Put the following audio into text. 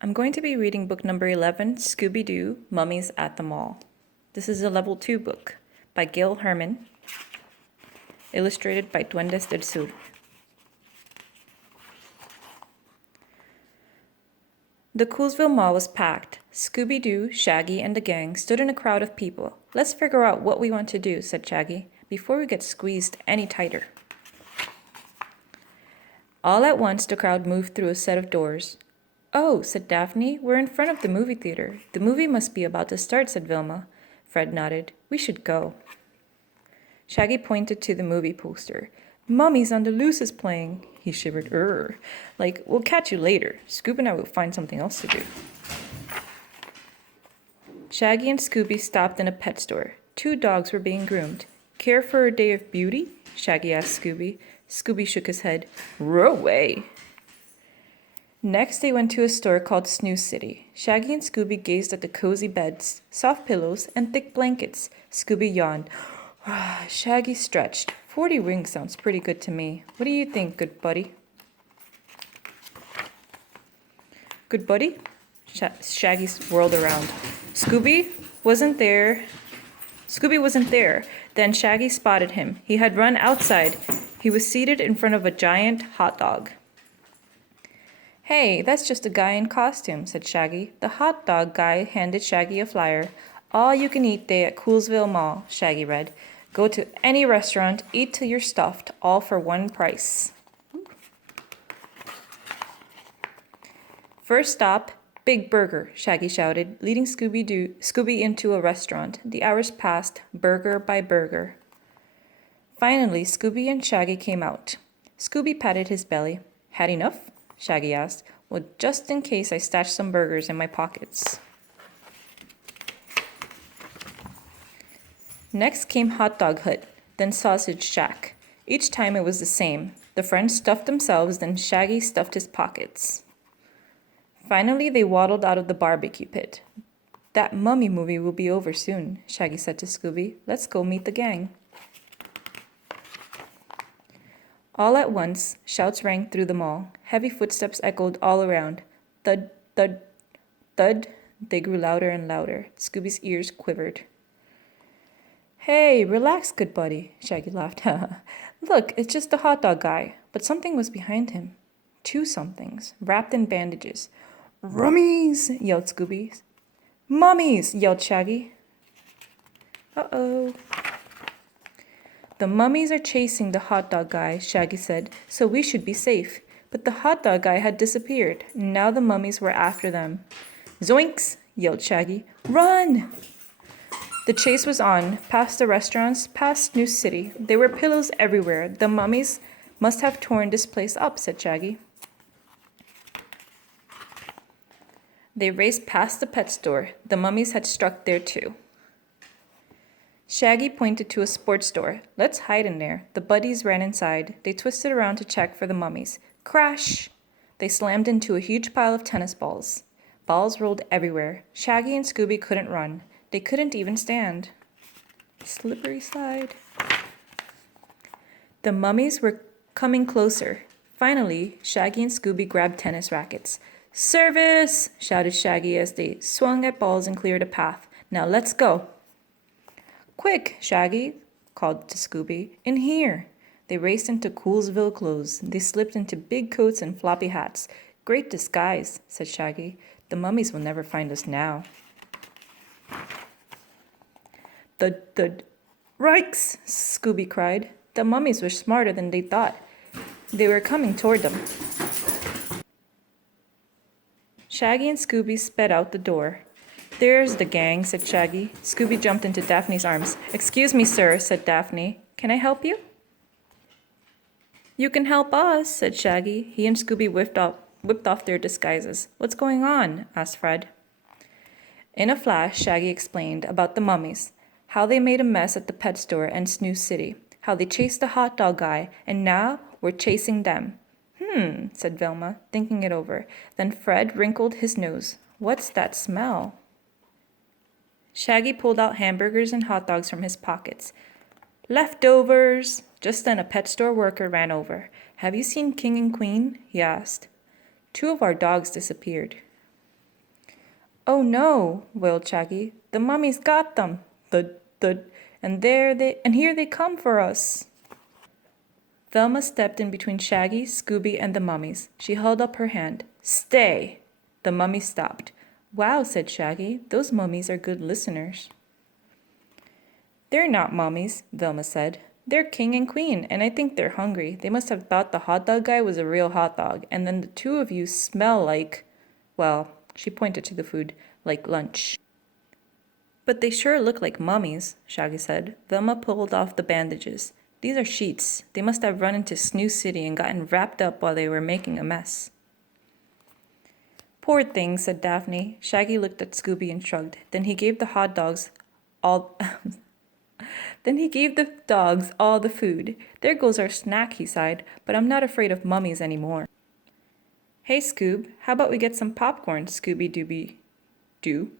I'm going to be reading book number 11, Scooby-Doo, Mummies at the Mall. This is a level 2 book by Gail Herman, illustrated by Duendes del Sur. The Coolsville Mall was packed. Scooby-Doo, Shaggy, and the gang stood in a crowd of people. "Let's figure out what we want to do," said Shaggy, "before we get squeezed any tighter." All at once, the crowd moved through a set of doors. "Oh," said Daphne, "we're in front of the movie theater. The movie must be about to start," said Vilma. Fred nodded. "We should go." Shaggy pointed to the movie poster. "Mummies on the Loose is playing." He shivered. Like, we'll catch you later. Scoop and I will find something else to do." Shaggy and Scooby stopped in a pet store. 2 dogs were being groomed. "Care for a day of beauty?" Shaggy asked Scooby. Scooby shook his head. "Row away." Next, they went to a store called Snooze City. Shaggy and Scooby gazed at the cozy beds, soft pillows, and thick blankets. Scooby yawned. Shaggy stretched. 40 rings sounds pretty good to me. What do you think, good buddy? Good buddy? Shaggy whirled around. Scooby wasn't there. Then Shaggy spotted him. He had run outside. He was seated in front of a giant hot dog. "Hey, that's just a guy in costume," said Shaggy. The hot dog guy handed Shaggy a flyer. "All you can eat day at Coolsville Mall," Shaggy read. "Go to any restaurant, eat till you're stuffed, all for one price." "First stop, Big Burger," Shaggy shouted, leading Scooby into a restaurant. The hours passed, burger by burger. Finally, Scooby and Shaggy came out. Scooby patted his belly. "Had enough?" Shaggy asked. "Well, just in case I stashed some burgers in my pockets." Next came Hot Dog Hut, then Sausage Shack. Each time it was the same. The friends stuffed themselves, then Shaggy stuffed his pockets. Finally, they waddled out of the barbecue pit. "That mummy movie will be over soon," Shaggy said to Scooby. "Let's go meet the gang." All at once, shouts rang through the mall. Heavy footsteps echoed all around. Thud, thud, thud. They grew louder and louder. Scooby's ears quivered. "Hey, relax, good buddy," Shaggy laughed. "Look, it's just the hot dog guy." But something was behind him. 2 somethings, wrapped in bandages. "Rummies!" yelled Scooby. "Mummies!" yelled Shaggy. Uh-oh. "The mummies are chasing the hot dog guy," Shaggy said, "so we should be safe." But the hot dog guy had disappeared. Now the mummies were after them. "Zoinks!" yelled Shaggy. "Run!" The chase was on, past the restaurants, past Snooze City. There were pillows everywhere. "The mummies must have torn this place up," said Shaggy. They raced past the pet store. The mummies had struck there too. Shaggy pointed to a sports store. "Let's hide in there." The buddies ran inside. They twisted around to check for the mummies. Crash! They slammed into a huge pile of tennis balls. Balls rolled everywhere. Shaggy and Scooby couldn't run. They couldn't even stand. Slippery slide. The mummies were coming closer. Finally, Shaggy and Scooby grabbed tennis rackets. "Service!" shouted Shaggy as they swung at balls and cleared a path. "Now let's go." "Quick, Shaggy," called to Scooby. "In here." They raced into Coolsville clothes. They slipped into big coats and floppy hats. "Great disguise," said Shaggy. "The mummies will never find us now." "The Rikes!" Scooby cried. The mummies were smarter than they thought. They were coming toward them. Shaggy and Scooby sped out the door. "There's the gang," said Shaggy. Scooby jumped into Daphne's arms. "Excuse me, sir," said Daphne. "Can I help you?" "You can help us," said Shaggy. He and Scooby whipped off their disguises. "What's going on?" asked Fred. In a flash, Shaggy explained about the mummies, how they made a mess at the pet store and Snooze City, how they chased the hot dog guy, and now we're chasing them. Said Velma, thinking it over. Then Fred wrinkled his nose. "What's that smell?" Shaggy pulled out hamburgers and hot dogs from his pockets. "Leftovers!" Just then a pet store worker ran over. "Have you seen King and Queen?" he asked. 2 of our dogs disappeared. Oh no, wailed Shaggy. The mummies got them. Thud, thud. And here they come for us. Velma stepped in between Shaggy, Scooby, and the mummies. She held up her hand. Stay! The mummy stopped. Wow, said Shaggy. Those mummies are good listeners. They're not mummies, Velma said. They're king and queen, and I think they're hungry. They must have thought the hot dog guy was a real hot dog, and then the two of you smell like, well, she pointed to the food, like lunch. But they sure look like mummies, Shaggy said. Velma pulled off the bandages. These are sheets. They must have run into Snoo City and gotten wrapped up while they were making a mess. Poor things, said Daphne. Shaggy looked at Scooby and shrugged. Then he gave the dogs all the food. There goes our snack, he sighed, but I'm not afraid of mummies anymore. Hey, Scoob, how about we get some popcorn, Scooby-Dooby-Doo?